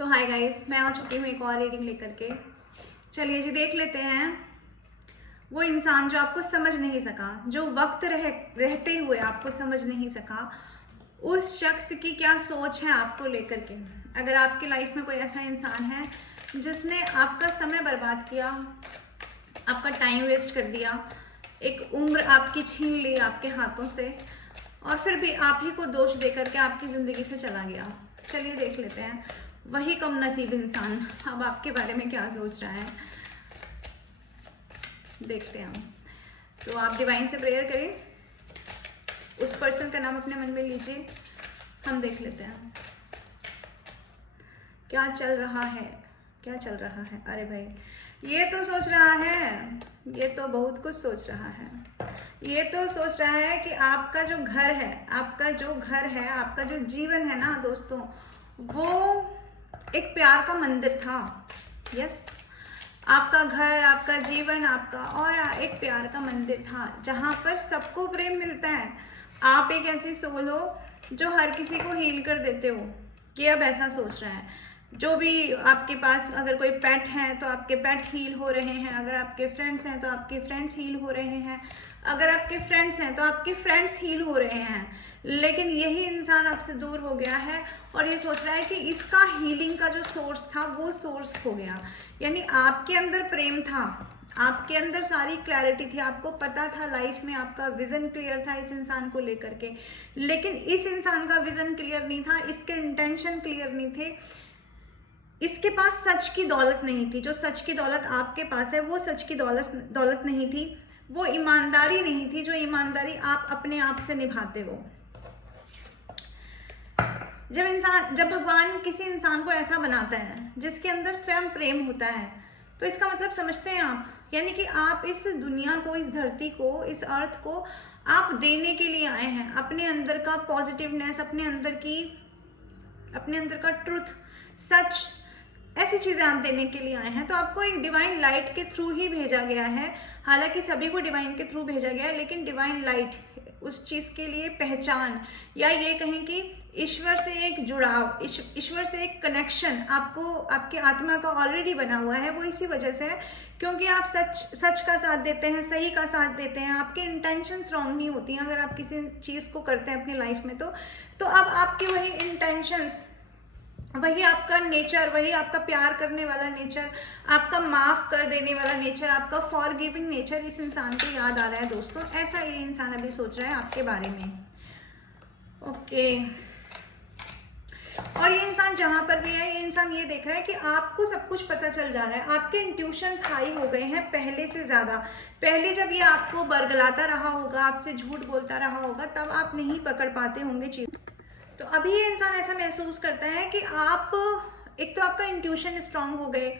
सो hi guys, मैं आ चुकी हूँ एक और रीडिंग लेकर के। चलिए जी देख लेते हैं वो इंसान जो आपको समझ नहीं सका, जो वक्त रहते हुए आपको समझ नहीं सका, उस शख्स की क्या सोच है आपको लेकर के। अगर आपकी लाइफ में कोई ऐसा इंसान है जिसने आपका समय बर्बाद किया, आपका टाइम वेस्ट कर दिया, एक उम्र आपकी छीन ली आपके हाथों से और फिर भी आप ही को दोष देकर के आपकी ज़िंदगी से चला गया। चलिए देख लेते हैं वही कम नसीब इंसान अब आपके बारे में क्या सोच रहा है। देखते हैं हम। तो आप डिवाइन से प्रेयर करें, उस पर्सन का नाम अपने मन में लीजिए, हम देख लेते हैं क्या चल रहा है। क्या चल रहा है? अरे भाई ये तो सोच रहा है, ये तो बहुत कुछ सोच रहा है। ये तो सोच रहा है कि आपका जो घर है, आपका जो घर है, आपका जो जीवन है ना दोस्तों, वो एक प्यार का मंदिर था। यस, आपका घर, आपका जीवन, आपका और एक प्यार का मंदिर था जहाँ पर सबको प्रेम मिलता है। आप एक ऐसी सोल हो जो हर किसी को हील कर देते हो। कि अब ऐसा सोच रहा है जो भी आपके पास, अगर कोई पेट है तो आपके पेट हील हो रहे हैं, अगर आपके फ्रेंड्स हैं तो आपके फ्रेंड्स हील हो रहे हैं, अगर आपके फ्रेंड्स हैं तो आपके फ्रेंड्स हील हो रहे हैं। लेकिन यही इंसान आपसे दूर हो गया है और ये सोच रहा है कि इसका हीलिंग का जो सोर्स था वो सोर्स खो गया। यानी आपके अंदर प्रेम था, आपके अंदर सारी क्लैरिटी थी, आपको पता था लाइफ में, आपका विजन क्लियर था इस इंसान को लेकर के। लेकिन इस इंसान का विजन क्लियर नहीं था, इसके इंटेंशन क्लियर नहीं थे, इसके पास सच की दौलत नहीं थी। जो सच की दौलत आपके पास है वो सच की दौलत नहीं थी, वो ईमानदारी नहीं थी, जो ईमानदारी आप अपने आप से निभाते हो। जब भगवान किसी इंसान को ऐसा बनाता है जिसके अंदर स्वयं प्रेम होता है, तो इसका मतलब समझते हैं आप, यानी कि आप इस दुनिया को, इस धरती को, इस अर्थ को आप देने के लिए आए हैं। अपने अंदर का पॉजिटिवनेस, अपने अंदर का ट्रुथ, सच, ऐसी चीज़ें आप देने के लिए आए हैं। तो आपको एक डिवाइन लाइट के थ्रू ही भेजा गया है। हालांकि सभी को डिवाइन के थ्रू भेजा गया है, लेकिन डिवाइन लाइट उस चीज़ के लिए पहचान, या ये कहें कि ईश्वर से एक जुड़ाव, ईश्वर से एक कनेक्शन आपको, आपकी आत्मा का ऑलरेडी बना हुआ है। वो इसी वजह से है क्योंकि आप सच का साथ देते हैं, सही का साथ देते हैं, आपके इंटेंशंस रॉन्ग नहीं होती हैं अगर आप किसी चीज़ को करते हैं अपनी लाइफ में। तो अब आपके वही इंटेंशंस, वही आपका नेचर, वही आपका प्यार करने वाला नेचर, आपका माफ कर देने वाला नेचर, आपका फॉरगिविंग नेचर इस इंसान को याद आ रहा है दोस्तों। ऐसा ये इंसान अभी सोच रहा है आपके बारे में। ओके, और ये इंसान जहां पर भी है, ये इंसान ये देख रहा है कि आपको सब कुछ पता चल जा रहा है, आपके इंट्यूशंस हाई हो गए हैं पहले से ज़्यादा। पहले जब ये आपको बरगलाता रहा होगा, आपसे झूठ बोलता रहा होगा, तब आप नहीं पकड़ पाते होंगे चीज़। तो अभी ये इंसान ऐसा महसूस करता है कि आप, एक तो आपका इंट्यूशन स्ट्रांग हो गए,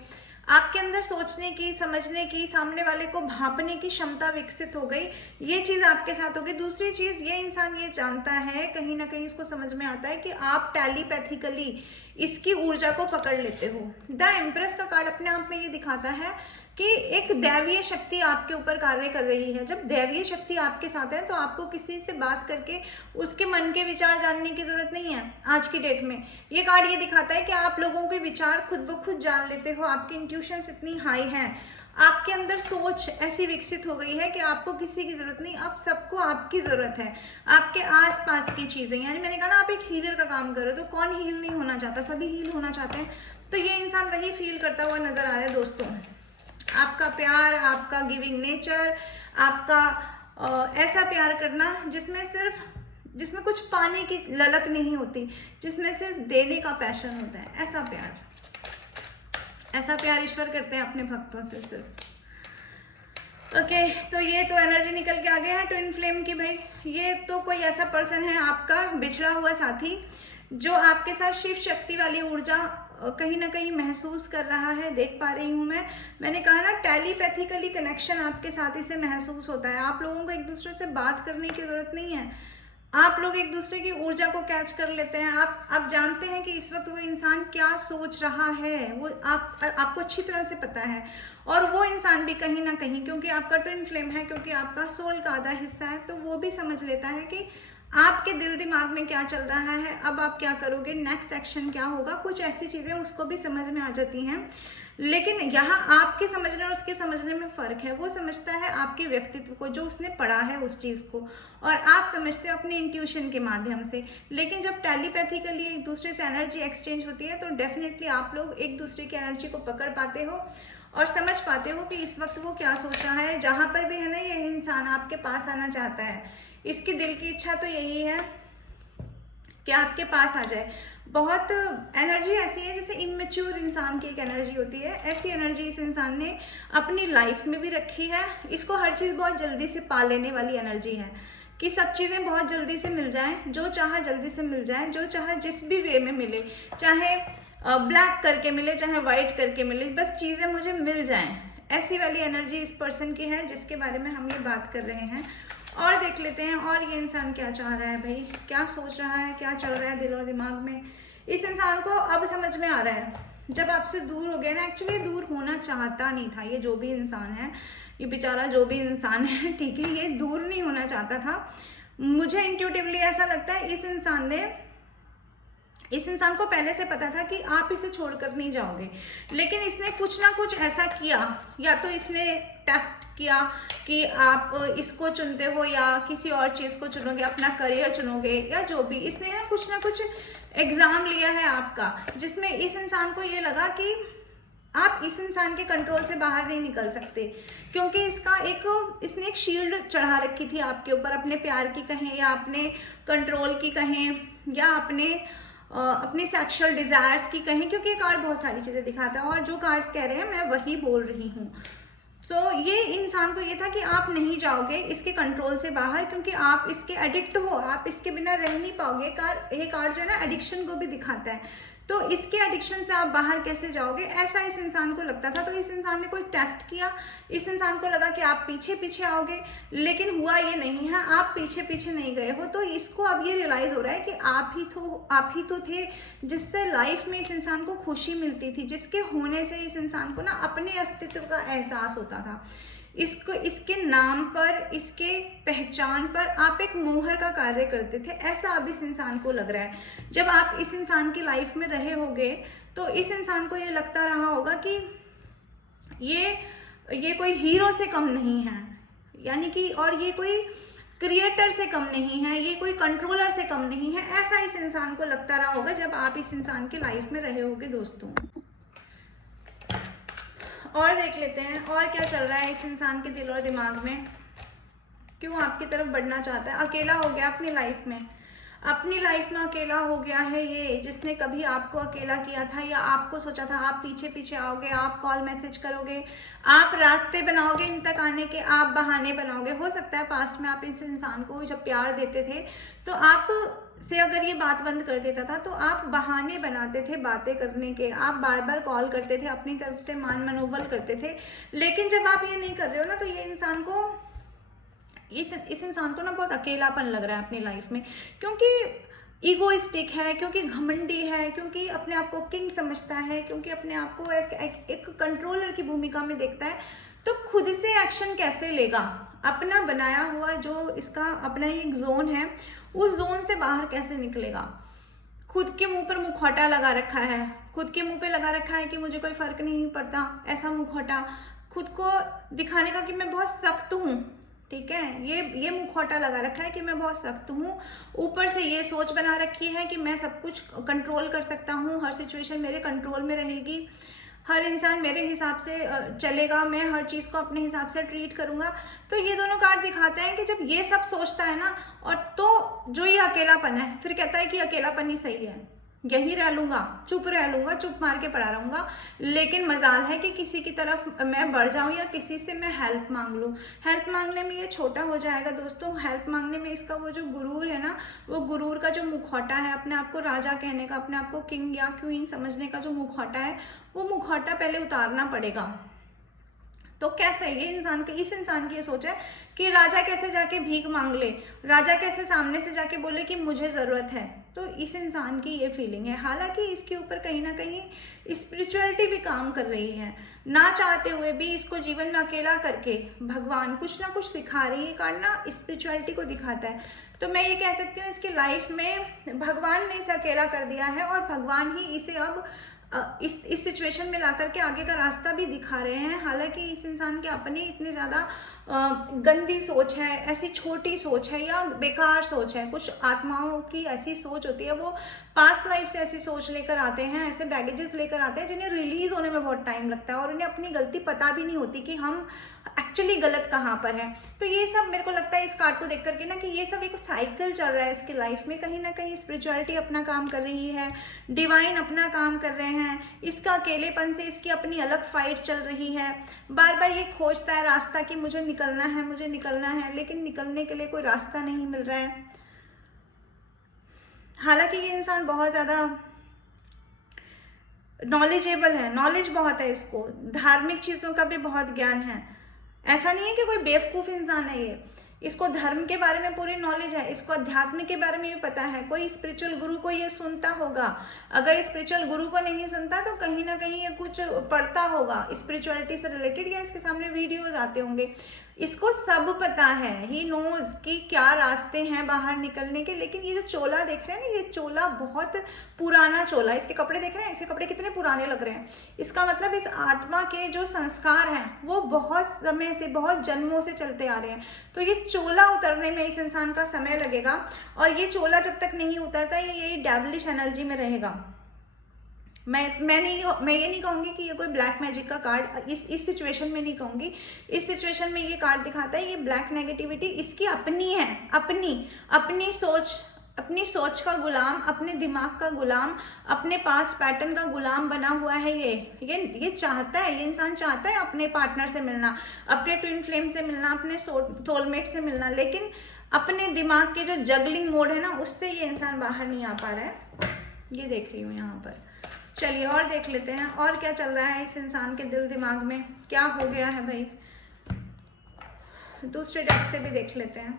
आपके अंदर सोचने की, समझने की, सामने वाले को भांपने की क्षमता विकसित हो गई। ये चीज़ आपके साथ हो गई। दूसरी चीज़, ये इंसान ये जानता है, कहीं ना कहीं इसको समझ में आता है कि आप टेलीपैथिकली इसकी ऊर्जा को पकड़ लेते हो। द एम्प्रेस का कार्ड अपने आप में ये दिखाता है कि एक दैवीय शक्ति आपके ऊपर कार्य कर रही है। जब दैवीय शक्ति आपके साथ है तो आपको किसी से बात करके उसके मन के विचार जानने की जरूरत नहीं है। आज की डेट में ये कार्ड ये दिखाता है कि आप लोगों के विचार खुद ब खुद जान लेते हो, आपकी इंट्यूशंस इतनी हाई हैं, आपके अंदर सोच ऐसी विकसित हो गई है कि आपको किसी की जरूरत नहीं, अब सबको आपकी जरूरत है, आपके आसपास की चीजें। यानी मैंने कहा ना, आप एक हीलर का काम करो, तो कौन हील नहीं होना चाहता, सभी हील होना चाहते हैं। तो ये इंसान वही फील करता हुआ नजर आ रहा है दोस्तों। आपका प्यार, आपका गिविंग नेचर, आपका ऐसा प्यार करना जिसमें कुछ पाने की ललक नहीं होती, जिसमें सिर्फ देने का पैशन होता है, ऐसा प्यार ईश्वर करते हैं अपने भक्तों से सिर्फ। ओके, तो ये तो एनर्जी निकल के आ गया है ट्विन फ्लेम की। भाई ये तो कोई ऐसा पर्सन है, आपका बिछड़ा हुआ साथी, जो आपके साथ शिव शक्ति वाली ऊर्जा कहीं ना कहीं महसूस कर रहा है। देख पा रही हूँ मैंने कहा ना, टेलीपैथिकली कनेक्शन आपके साथ इसे महसूस होता है। आप लोगों को एक दूसरे से बात करने की जरूरत नहीं है, आप लोग एक दूसरे की ऊर्जा को कैच कर लेते हैं। आप जानते हैं कि इस वक्त वो इंसान क्या सोच रहा है, वो आपको अच्छी तरह से पता है। और वो इंसान भी कहीं ना कहीं, क्योंकि आपका ट्विन फ्लेम है, क्योंकि आपका सोल का आधा हिस्सा है, तो वो भी समझ लेता है कि आपके दिल दिमाग में क्या चल रहा है, अब आप क्या करोगे, नेक्स्ट एक्शन क्या होगा, कुछ ऐसी चीज़ें उसको भी समझ में आ जाती हैं। लेकिन यहाँ आपके समझने और उसके समझने में फ़र्क है। वो समझता है आपके व्यक्तित्व को, जो उसने पढ़ा है उस चीज़ को, और आप समझते हो अपने इंट्यूशन के माध्यम से। लेकिन जब टेलीपैथिकली एक दूसरे से एनर्जी एक्सचेंज होती है, तो डेफिनेटली आप लोग एक दूसरे की एनर्जी को पकड़ पाते हो और समझ पाते हो कि इस वक्त वो क्या सोच रहा है। जहाँ पर भी है ना, ये इंसान आपके पास आना चाहता है, इसकी दिल की इच्छा तो यही है कि आपके पास आ जाए। बहुत एनर्जी ऐसी है जैसे इमेच्योर इंसान की एक एनर्जी होती है, ऐसी एनर्जी इस इंसान ने अपनी लाइफ में भी रखी है। इसको हर चीज़ बहुत जल्दी से पा लेने वाली एनर्जी है कि सब चीज़ें बहुत जल्दी से मिल जाएं, जो चाहा जल्दी से मिल जाए, जो चाहा जिस भी वे में मिले, चाहे ब्लैक करके मिले चाहे वाइट करके मिले, बस चीज़ें मुझे मिल जाएं। ऐसी वाली एनर्जी इस पर्सन की है जिसके बारे में हम ये बात कर रहे हैं। और देख लेते हैं और ये इंसान क्या चाह रहा है भाई, क्या सोच रहा है, क्या चल रहा है दिल और दिमाग में। इस इंसान को अब समझ में आ रहा है, जब आपसे दूर हो गया ना, एक्चुअली दूर होना चाहता नहीं था ये जो भी इंसान है, ये बेचारा जो भी इंसान है, ठीक है, ये दूर नहीं होना चाहता था। मुझे इंट्यूटिवली ऐसा लगता है इस इंसान को पहले से पता था कि आप इसे छोड़कर नहीं जाओगे, लेकिन इसने कुछ ना कुछ ऐसा किया, या तो इसने टेस्ट किया कि आप इसको चुनते हो या किसी और चीज़ को चुनोगे, अपना करियर चुनोगे, या जो भी, इसने ना कुछ एग्ज़ाम लिया है आपका, जिसमें इस इंसान को ये लगा कि आप इस इंसान के कंट्रोल से बाहर नहीं निकल सकते, क्योंकि इसने एक शील्ड चढ़ा रखी थी आपके ऊपर, अपने प्यार की कहें या अपने कंट्रोल की कहें या अपनी सेक्सुअल डिज़ायर्स की कहें, क्योंकि ये कार्ड बहुत सारी चीज़ें दिखाता है और जो कार्ड्स कह रहे हैं मैं वही बोल रही हूँ। सो ये इंसान को ये था कि आप नहीं जाओगे इसके कंट्रोल से बाहर, क्योंकि आप इसके एडिक्ट हो, आप इसके बिना रह नहीं पाओगे। ये कार्ड जो है ना एडिक्शन को भी दिखाता है, तो इसके एडिक्शन से आप बाहर कैसे जाओगे, ऐसा इस इंसान को लगता था। तो इस इंसान ने कोई टेस्ट किया, इस इंसान को लगा कि आप पीछे पीछे आओगे, लेकिन हुआ ये नहीं है, आप पीछे पीछे नहीं गए हो। तो इसको अब ये रियलाइज़ हो रहा है कि आप ही तो थे जिससे लाइफ में इस इंसान को खुशी मिलती थी, जिसके होने से इस इंसान को ना अपने अस्तित्व का एहसास होता था। इसके नाम पर, इसके पहचान पर आप एक मोहर का कार्य करते थे, ऐसा अब इस इंसान को लग रहा है। जब आप इस इंसान की लाइफ में रहे होगे तो इस इंसान को ये लगता रहा होगा कि ये कोई हीरो से कम नहीं है, यानी कि, और ये कोई क्रिएटर से कम नहीं है, ये कोई कंट्रोलर से कम नहीं है, ऐसा इस इंसान को लगता रहा होगा जब आप इस इंसान की लाइफ में रहे होगे दोस्तों। और देख लेते हैं और क्या चल रहा है इस इंसान के दिल और दिमाग में, क्यों आपकी तरफ बढ़ना चाहता है। अकेला हो गया अपनी लाइफ में अकेला हो गया है ये, जिसने कभी आपको अकेला किया था या आपको सोचा था आप पीछे पीछे आओगे, आप कॉल मैसेज करोगे, आप रास्ते बनाओगे इन तक आने के, आप बहाने बनाओगे। हो सकता है पास्ट में आप इस इंसान को जब प्यार देते थे तो आप से अगर ये बात बंद कर देता था तो आप बहाने बनाते थे बातें करने के, आप बार बार कॉल करते थे, अपनी तरफ से मान मनोबल करते थे। लेकिन जब आप ये नहीं कर रहे हो ना, तो ये इंसान को, इस इंसान को ना बहुत अकेलापन लग रहा है अपनी लाइफ में, क्योंकि ईगोइस्टिक है, क्योंकि घमंडी है, क्योंकि अपने आप को किंग समझता है, क्योंकि अपने आप को एक कंट्रोलर की भूमिका में देखता है। तो खुद से एक्शन कैसे लेगा, अपना बनाया हुआ जो इसका अपना एक जोन है, उस जोन से बाहर कैसे निकलेगा। खुद के मुंह पर मुखौटा लगा रखा है, खुद के मुंह पे लगा रखा है कि मुझे कोई फर्क नहीं पड़ता, ऐसा मुखौटा खुद को दिखाने का कि मैं बहुत सख्त हूँ, ठीक है, ये मुखौटा लगा रखा है कि मैं बहुत सख्त हूँ। ऊपर से ये सोच बना रखी है कि मैं सब कुछ कंट्रोल कर सकता हूँ, हर सिचुएशन मेरे कंट्रोल में रहेगी, हर इंसान मेरे हिसाब से चलेगा, मैं हर चीज़ को अपने हिसाब से ट्रीट करूँगा। तो ये दोनों कार्ड दिखाते हैं कि जब ये सब सोचता है ना, और तो जो ये अकेलापन है, फिर कहता है कि अकेलापन ही सही है, यहीं रह लूँगा, चुप रह लूँगा, चुप मार के पड़ा रहूँगा, लेकिन मजाल है कि किसी की तरफ मैं बढ़ जाऊँ या किसी से मैं हेल्प मांग लूँ। हेल्प मांगने में ये छोटा हो जाएगा दोस्तों। हेल्प मांगने में इसका वो जो गुरूर है ना, वो गुरूर का जो मुखौटा है, अपने आप को राजा कहने का, अपने आप को किंग या क्वीन समझने का जो मुखौटा है, वो मुखौटा पहले उतारना पड़ेगा। तो कैसे इस इंसान की ये सोच है कि राजा कैसे जाके भीख मांग ले, राजा कैसे सामने से जाके बोले कि मुझे ज़रूरत है। तो इस इंसान की ये फीलिंग है। हालांकि इसके ऊपर कहीं ना कहीं स्पिरिचुअलिटी भी काम कर रही है, ना चाहते हुए भी इसको जीवन में अकेला करके भगवान कुछ ना कुछ सिखा रही है। कार्ड ना स्पिरिचुअलिटी को दिखाता है। तो मैं ये कह सकती हूँ इसकी लाइफ में भगवान ने इसे अकेला कर दिया है और भगवान ही इसे अब इस सिचुएशन में ला करके आगे का रास्ता भी दिखा रहे हैं। हालांकि इस इंसान के अपने इतने ज़्यादा गंदी सोच है, ऐसी छोटी सोच है या बेकार सोच है। कुछ आत्माओं की ऐसी सोच होती है, वो पास्ट लाइफ से ऐसी सोच लेकर आते हैं, ऐसे बैगेजेस लेकर आते हैं जिन्हें रिलीज होने में बहुत टाइम लगता है और उन्हें अपनी गलती पता भी नहीं होती कि हम एक्चुअली गलत कहाँ पर है। तो ये सब मेरे को लगता है इस कार्ड को देख करके ना कि ये सब एक साइकिल चल रहा है इसकी लाइफ में। कहीं ना कहीं स्पिरिचुअलिटी अपना काम कर रही है, डिवाइन अपना काम कर रहे हैं, इसका अकेलेपन से इसकी अपनी अलग फाइट चल रही है। बार बार ये खोजता है रास्ता कि मुझे निकलना है, मुझे निकलना है, लेकिन निकलने के लिए कोई रास्ता नहीं मिल रहा है। हालांकि ये इंसान बहुत ज़्यादा नॉलेजेबल है, नॉलेज बहुत है इसको, धार्मिक चीज़ों का भी बहुत ज्ञान है। ऐसा नहीं है कि कोई बेवकूफ़ इंसान है ये, इसको धर्म के बारे में पूरी नॉलेज है, इसको अध्यात्म के बारे में भी पता है। कोई स्पिरिचुअल गुरु को ये सुनता होगा, अगर स्पिरिचुअल गुरु को नहीं सुनता तो कहीं ना कहीं ये कुछ पढ़ता होगा स्पिरिचुअलिटी से रिलेटेड, या इसके सामने वीडियोज आते होंगे। इसको सब पता है, ही नोज कि क्या रास्ते हैं बाहर निकलने के। लेकिन ये जो चोला देख रहे हैं ना, ये चोला बहुत पुराना चोला, इसके कपड़े देख रहे हैं, इसके कपड़े कितने पुराने लग रहे हैं। इसका मतलब इस आत्मा के जो संस्कार हैं वो बहुत समय से, बहुत जन्मों से चलते आ रहे हैं। तो ये चोला उतरने में इस इंसान का समय लगेगा और ये चोला जब तक नहीं उतरता ये यही डेविलिश एनर्जी में रहेगा। मैं ये नहीं कहूँगी कि ये कोई ब्लैक मैजिक का कार्ड इस सिचुएशन में नहीं कहूँगी। इस सिचुएशन में ये कार्ड दिखाता है ये ब्लैक नेगेटिविटी इसकी अपनी है, अपनी सोच का गुलाम, अपने दिमाग का गुलाम, अपने पास्ट पैटर्न का गुलाम बना हुआ है। ये चाहता है, ये इंसान चाहता है अपने पार्टनर से मिलना, अपने ट्विन फ्लेम से मिलना, अपने सोलमेट से मिलना, लेकिन अपने दिमाग के जो जगलिंग मोड है ना उससे ये इंसान बाहर नहीं आ पा रहा है। ये देख रही हूँ यहाँ पर। चलिए और देख लेते हैं और क्या चल रहा है इस इंसान के दिल दिमाग में, क्या हो गया है भाई। दूसरे डेक से भी देख लेते हैं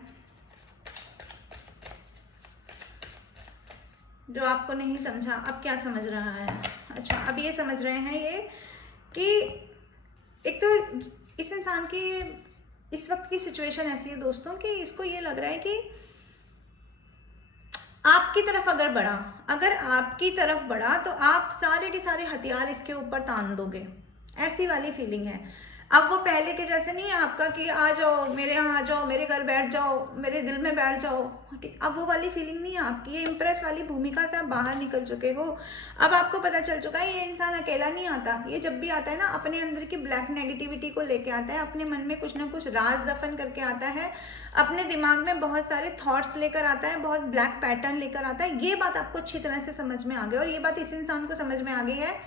जो आपको नहीं समझा अब क्या समझ रहा है। अच्छा, अब ये समझ रहे हैं ये कि एक तो इस इंसान की इस वक्त की सिचुएशन ऐसी है दोस्तों कि इसको ये लग रहा है कि आपकी तरफ अगर आपकी तरफ बढ़ा तो आप सारे के सारे हथियार इसके ऊपर तान दोगे, ऐसी वाली फीलिंग है। अब वो पहले के जैसे नहीं है आपका कि आ जाओ मेरे यहाँ, आ जाओ मेरे घर बैठ जाओ, मेरे दिल में बैठ जाओ, अब वो वाली फीलिंग नहीं है आपकी। ये इम्प्रेस वाली भूमिका से आप बाहर निकल चुके हो। अब आपको पता चल चुका है ये इंसान अकेला नहीं आता, ये जब भी आता है ना अपने अंदर की ब्लैक नेगेटिविटी को लेके आता है, अपने मन में कुछ ना कुछ राज दफन करके आता है, अपने दिमाग में बहुत सारे थॉट्स लेकर आता है, बहुत ब्लैक पैटर्न लेकर आता है। ये बात आपको अच्छी तरह से समझ में आ गई और ये बात इस इंसान को समझ में आ गई है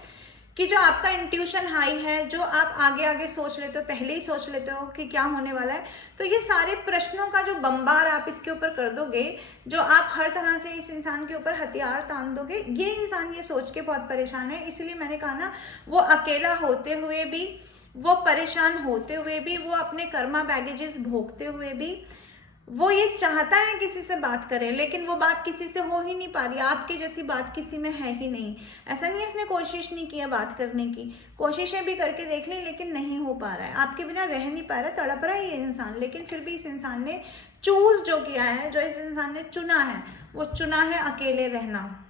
कि जो आपका इंट्यूशन हाई है, जो आप आगे आगे सोच लेते हो, पहले ही सोच लेते हो कि क्या होने वाला है, तो ये सारे प्रश्नों का जो बम्बार आप इसके ऊपर कर दोगे, जो आप हर तरह से इस इंसान के ऊपर हथियार तान दोगे, ये इंसान ये सोच के बहुत परेशान है। इसलिए मैंने कहा ना, वो अकेला होते हुए भी, वो परेशान होते हुए भी, वो अपने कर्मा बैगेजेस भोगते हुए भी, वो ये चाहता है किसी से बात करे, लेकिन वो बात किसी से हो ही नहीं पा रही। आपके जैसी बात किसी में है ही नहीं। ऐसा नहीं है इसने कोशिश नहीं किया बात करने की, कोशिशें भी करके देख ली लेकिन नहीं हो पा रहा है, आपके बिना रह नहीं पा रहा, तड़प रहा है ये इंसान। लेकिन फिर भी इस इंसान ने चूज जो किया है, जो इस इंसान ने चुना है, वो चुना है अकेले रहना।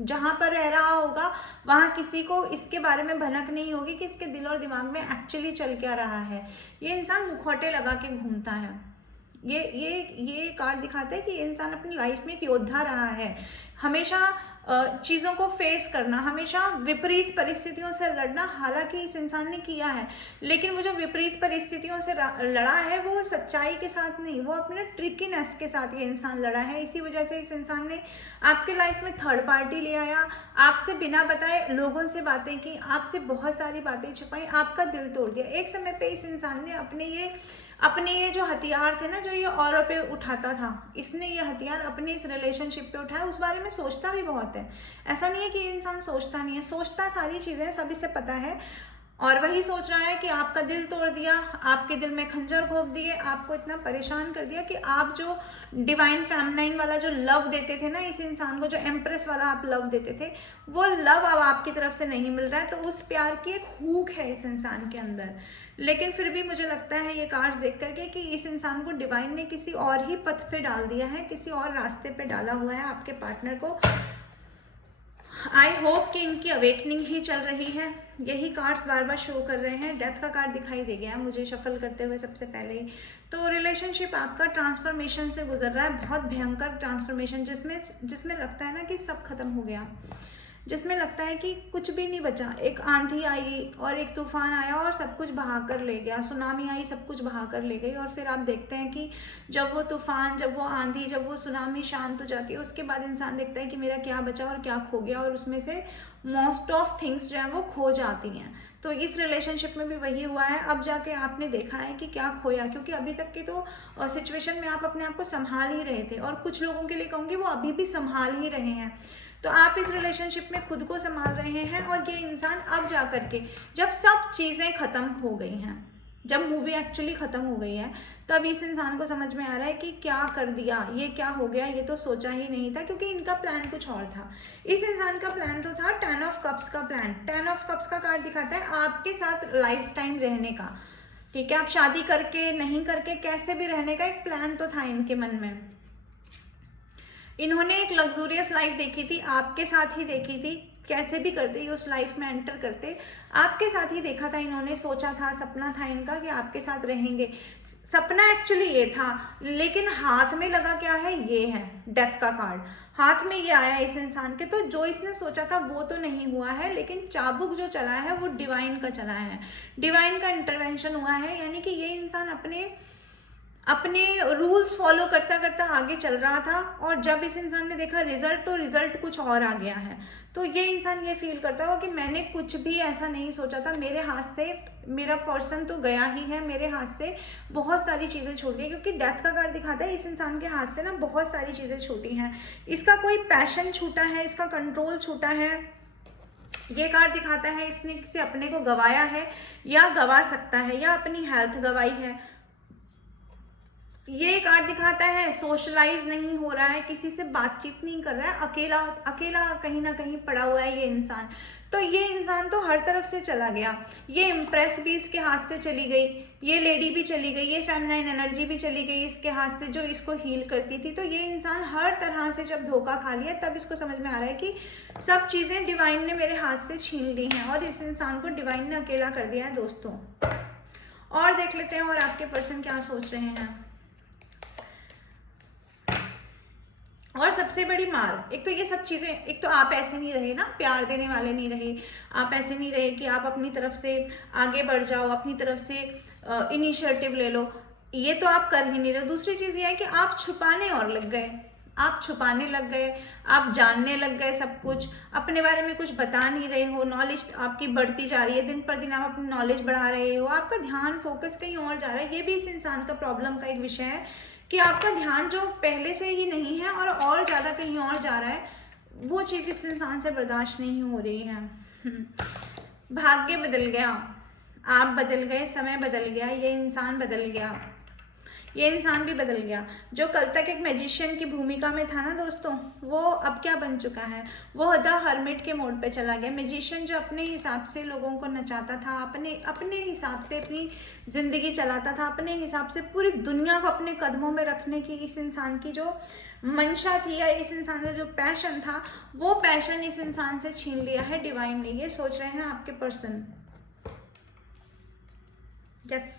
जहाँ पर रह रहा होगा वहाँ किसी को इसके बारे में भनक नहीं होगी कि इसके दिल और दिमाग में एक्चुअली चल क्या रहा है। ये इंसान मुखौटे लगा के घूमता है। ये कार्ड दिखाता है कि ये इंसान अपनी लाइफ में एक योद्धा रहा है, हमेशा चीज़ों को फेस करना, हमेशा विपरीत परिस्थितियों से लड़ना। हालांकि इस इंसान ने किया है, लेकिन वो जो विपरीत परिस्थितियों से लड़ा है वो सच्चाई के साथ नहीं, वो अपने ट्रिकीनेस के साथ ये इंसान लड़ा है। इसी वजह से इस इंसान ने आपके लाइफ में थर्ड पार्टी ले आया, आपसे बिना बताए लोगों से बातें की, आपसे बहुत सारी बातें छुपाई, आपका दिल तोड़ दिया। एक समय पे इस इंसान ने अपने ये जो हथियार थे ना, जो ये औरों पे उठाता था, इसने ये हथियार अपने इस रिलेशनशिप पे उठाया। उस बारे में सोचता भी बहुत है, ऐसा नहीं है कि ये इंसान सोचता नहीं है, सोचता सारी चीज़ें, सभी से पता है। और वही सोच रहा है कि आपका दिल तोड़ दिया, आपके दिल में खंजर घोंप दिए, आपको इतना परेशान कर दिया कि आप जो डिवाइन फेमिनाइन वाला जो लव देते थे ना इस इंसान को, जो एम्प्रेस वाला आप लव देते थे, वो लव अब आपकी तरफ से नहीं मिल रहा है। तो उस प्यार की एक हूक है इस इंसान के अंदर। लेकिन फिर भी मुझे लगता है ये कार्ड्स देख करके कि इस इंसान को डिवाइन ने किसी और ही पथ पे डाल दिया है, किसी और रास्ते पे डाला हुआ है आपके पार्टनर को। आई होप कि इनकी अवेकनिंग ही चल रही है, यही कार्ड्स बार बार शो कर रहे हैं। डेथ का कार्ड दिखाई दे गया है मुझे शफल करते हुए सबसे पहले ही। तो रिलेशनशिप आपका ट्रांसफॉर्मेशन से गुजर रहा है, बहुत भयंकर ट्रांसफॉर्मेशन, जिसमें लगता है ना कि सब खत्म हो गया, जिसमें लगता है कि कुछ भी नहीं बचा। एक आंधी आई और एक तूफान आया और सब कुछ बहा कर ले गया, सुनामी आई सब कुछ बहा कर ले गई। और फिर आप देखते हैं कि जब वो तूफान, जब वो आंधी, जब वो सुनामी शांत हो जाती है, उसके बाद इंसान देखता है कि मेरा क्या बचा और क्या खो गया, और उसमें से मोस्ट ऑफ थिंग्स जो है वो खो जाती हैं। तो इस रिलेशनशिप में भी वही हुआ है। अब जाके आपने देखा है कि क्या खोया, क्योंकि अभी तक की तो सिचुएशन में आप अपने आप को संभाल ही रहे थे, और कुछ लोगों के लिए कहूँगी वो अभी भी संभाल ही रहे हैं। तो आप इस रिलेशनशिप में खुद को संभाल रहे हैं, और ये इंसान अब जा करके जब सब चीज़ें ख़त्म हो गई हैं, जब मूवी एक्चुअली ख़त्म हो गई है, तब इस इंसान को समझ में आ रहा है कि क्या कर दिया, ये क्या हो गया, ये तो सोचा ही नहीं था। क्योंकि इनका प्लान कुछ और था। इस इंसान का प्लान तो था 10 ऑफ कप्स का प्लान। 10 ऑफ कप्स का कार्ड दिखाता है आपके साथ लाइफ टाइम रहने का, ठीक है। आप शादी करके नहीं करके कैसे भी रहने का एक प्लान तो था इनके मन में। इन्होंने एक लग्जूरियस लाइफ देखी थी, आपके साथ ही देखी थी, कैसे भी करते ही उस लाइफ में एंटर करते, आपके साथ ही देखा था इन्होंने, सोचा था, सपना था इनका कि आपके साथ रहेंगे। सपना एक्चुअली ये था, लेकिन हाथ में लगा क्या है, ये है डेथ का कार्ड, हाथ में ये आया इस इंसान के। तो जो इसने सोचा था वो तो नहीं हुआ है, लेकिन चाबुक जो चला है वो डिवाइन का चला है, डिवाइन का इंटरवेंशन हुआ है। यानी कि ये इंसान अपने रूल्स फॉलो करता करता आगे चल रहा था, और जब इस इंसान ने देखा रिजल्ट, तो रिजल्ट कुछ और आ गया है। तो ये इंसान ये फील करता होगा कि मैंने कुछ भी ऐसा नहीं सोचा था, मेरे हाथ से मेरा पर्सन तो गया ही है, मेरे हाथ से बहुत सारी चीज़ें छूट गई। क्योंकि डेथ का कार्ड दिखाता है इस इंसान के हाथ से ना बहुत सारी चीज़ें छूटी हैं। इसका कोई पैशन छूटा है, इसका कंट्रोल छूटा है। ये कार्ड दिखाता है इसने किसी अपने को गवाया है या गवा सकता है, या अपनी हेल्थ गवाई है। ये कार्ड दिखाता है सोशलाइज नहीं हो रहा है, किसी से बातचीत नहीं कर रहा है, अकेला अकेला कहीं ना कहीं पड़ा हुआ है ये इंसान। तो ये इंसान तो हर तरफ से चला गया। ये इम्प्रेस भी इसके हाथ से चली गई, ये लेडी भी चली गई, ये फेमिनाइन एनर्जी भी चली गई इसके हाथ से जो इसको हील करती थी। तो ये इंसान हर तरह से जब धोखा खा लिया, तब इसको समझ में आ रहा है कि सब चीज़ें डिवाइन ने मेरे हाथ से छीन ली हैं, और इस इंसान को डिवाइन ने अकेला कर दिया है दोस्तों। और देख लेते हैं और आपके पर्सन क्या सोच रहे हैं। और सबसे बड़ी मार, एक तो ये सब चीज़ें, एक तो आप ऐसे नहीं रहे ना, प्यार देने वाले नहीं रहे, आप ऐसे नहीं रहे कि आप अपनी तरफ से आगे बढ़ जाओ, अपनी तरफ से इनिशिएटिव ले लो, ये तो आप कर ही नहीं रहे। दूसरी चीज़ ये है कि आप छुपाने और लग गए, आप छुपाने लग गए, आप जानने लग गए सब कुछ, अपने बारे में कुछ बता नहीं रहे हो। नॉलेज आपकी बढ़ती जा रही है, दिन पर दिन आप अपनी नॉलेज बढ़ा रहे हो, आपका ध्यान फोकस कहीं और जा रहा है। ये भी इस इंसान का प्रॉब्लम का एक विषय है कि आपका ध्यान जो पहले से ही नहीं है और ज़्यादा कहीं और जा रहा है, वो चीज़ इस इंसान से बर्दाश्त नहीं हो रही है। भाग्य बदल गया, आप बदल गए, समय बदल गया, ये इंसान बदल गया, ये इंसान भी बदल गया। जो कल तक एक मैजिशियन की भूमिका में था ना दोस्तों, वो अब क्या बन चुका है, वो द हर्मिट के मोड पे चला गया। मैजिशियन जो अपने हिसाब से लोगों को नचाता था, अपने हिसाब से अपनी ज़िंदगी चलाता था, अपने हिसाब से पूरी दुनिया को अपने कदमों में रखने की इस इंसान की जो मंशा थी, या इस इंसान का जो पैशन था, वो पैशन इस इंसान से छीन लिया है डिवाइन ने। ये सोच रहे हैं आपके पर्सन। यस,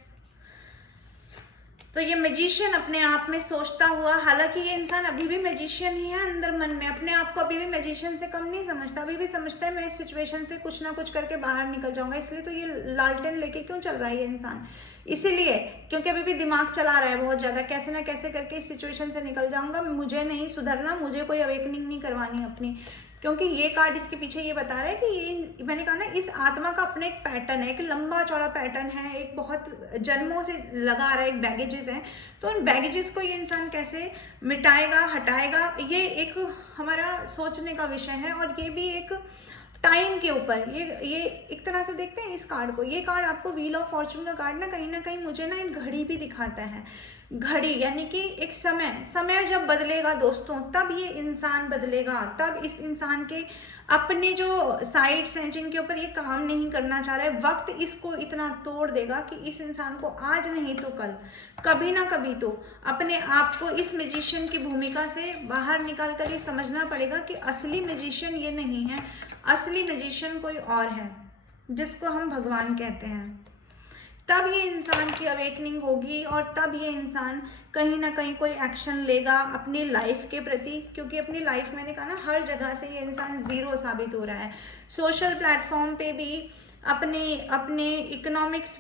तो ये मैजिशियन अपने आप में सोचता हुआ, हालांकि ये इंसान अभी भी मैजिशियन ही है अंदर मन में, अपने आप को अभी भी मैजिशियन से कम नहीं समझता, अभी भी समझता है मैं इस सिचुएशन से कुछ ना कुछ करके बाहर निकल जाऊंगा। इसलिए तो ये लालटेन लेके क्यों चल रहा है ये इंसान, इसीलिए क्योंकि अभी भी दिमाग चला रहा है बहुत ज़्यादा, कैसे ना कैसे करके इस सिचुएशन से निकल जाऊंगा, मुझे नहीं सुधरना, मुझे कोई अवेकनिंग नहीं करवानी अपनी। क्योंकि ये कार्ड इसके पीछे ये बता रहा है कि ये, मैंने कहा ना, इस आत्मा का अपना एक पैटर्न है, एक लंबा चौड़ा पैटर्न है, एक बहुत जन्मों से लगा रहा है, एक बैगेजेस हैं। तो उन बैगेजेस को ये इंसान कैसे मिटाएगा, हटाएगा, ये एक हमारा सोचने का विषय है। और ये भी एक टाइम के ऊपर। ये एक तरह से देखते हैं इस कार्ड को, ये कार्ड आपको व्हील ऑफ फॉर्चून का कार्ड ना कहीं मुझे ना एक घड़ी भी दिखाता है। घड़ी यानी कि एक समय जब बदलेगा दोस्तों, तब ये इंसान बदलेगा, तब इस इंसान के अपने जो साइड्स हैं जिनके ऊपर ये काम नहीं करना चाह रहा है, वक्त इसको इतना तोड़ देगा कि इस इंसान को आज नहीं तो कल, कभी ना कभी तो अपने आप को इस मैजिशियन की भूमिका से बाहर निकाल कर ये समझना पड़ेगा कि असली मैजिशियन ये नहीं है, असली मैजिशियन कोई और है जिसको हम भगवान कहते हैं। तब ये इंसान की अवेकनिंग होगी और तब ये इंसान कहीं ना कहीं कोई एक्शन लेगा अपनी लाइफ के प्रति, क्योंकि अपनी लाइफ, मैंने कहा ना, हर जगह से ये इंसान ज़ीरो साबित हो रहा है। सोशल प्लेटफॉर्म पे भी अपने इकोनॉमिक्स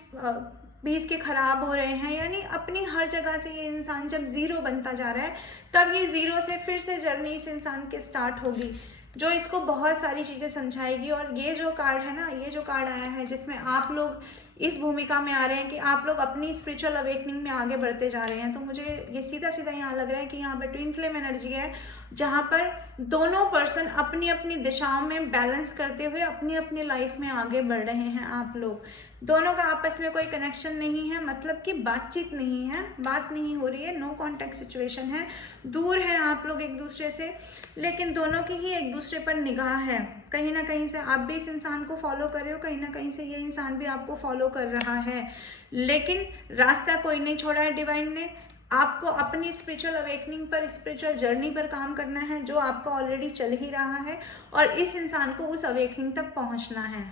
भी इसके ख़राब हो रहे हैं, यानी अपनी हर जगह से ये इंसान जब ज़ीरो बनता जा रहा है, तब ये ज़ीरो से फिर से जर्नी इस इंसान की स्टार्ट होगी, जो इसको बहुत सारी चीज़ें समझाएगी। और ये जो कार्ड है ना, ये जो कार्ड आया है जिसमें आप लोग इस भूमिका में आ रहे हैं कि आप लोग अपनी स्पिरिचुअल अवेकनिंग में आगे बढ़ते जा रहे हैं, तो मुझे ये सीधा यहाँ लग रहा है कि यहाँ पर ट्विन फ्लेम एनर्जी है, जहाँ पर दोनों पर्सन अपनी अपनी दिशाओं में बैलेंस करते हुए अपनी अपनी लाइफ में आगे बढ़ रहे हैं। आप लोग दोनों का आपस में कोई कनेक्शन नहीं है, मतलब कि बातचीत नहीं है, बात नहीं हो रही है, नो कॉन्टैक्ट सिचुएशन है, दूर हैं आप लोग एक दूसरे से, लेकिन दोनों की ही एक दूसरे पर निगाह है। कहीं ना कहीं से आप भी इस इंसान को फॉलो कर रहे हो, कहीं ना कहीं से ये इंसान भी आपको फॉलो कर रहा है, लेकिन रास्ता कोई नहीं छोड़ा है डिवाइन ने। आपको अपनी स्पिरिचुअल अवेकनिंग पर, स्पिरिचुअल जर्नी पर काम करना है, जो आपका ऑलरेडी चल ही रहा है, और इस इंसान को उस अवेकनिंग तक पहुंचना है।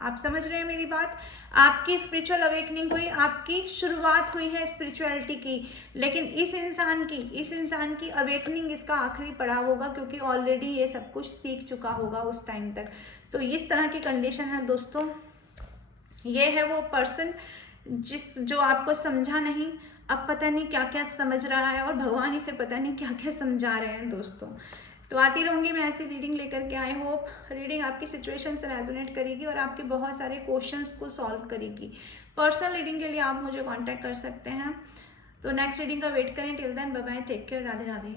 आप समझ रहे हैं मेरी बात? आपकी स्पिरिचुअल अवेकनिंग हुई, आपकी शुरुआत हुई है स्पिरिचुअलिटी की, लेकिन इस इंसान की अवेकनिंग इसका आखिरी पड़ाव होगा, क्योंकि ऑलरेडी ये सब कुछ सीख चुका होगा उस टाइम तक। तो इस तरह की कंडीशन है दोस्तों। ये है वो पर्सन जो आपको समझा नहीं, अब पता नहीं क्या क्या समझ रहा है, और भगवान इसे पता नहीं क्या क्या समझा रहे हैं दोस्तों। तो आती रहूँगी मैं ऐसी रीडिंग लेकर के। आई होप रीडिंग आपकी सिचुएशन से रेजोनेट करेगी और आपके बहुत सारे क्वेश्चंस को सॉल्व करेगी। पर्सनल रीडिंग के लिए आप मुझे कांटेक्ट कर सकते हैं। तो नेक्स्ट रीडिंग का वेट करें। Till then bye bye, take care, Radhe Radhe.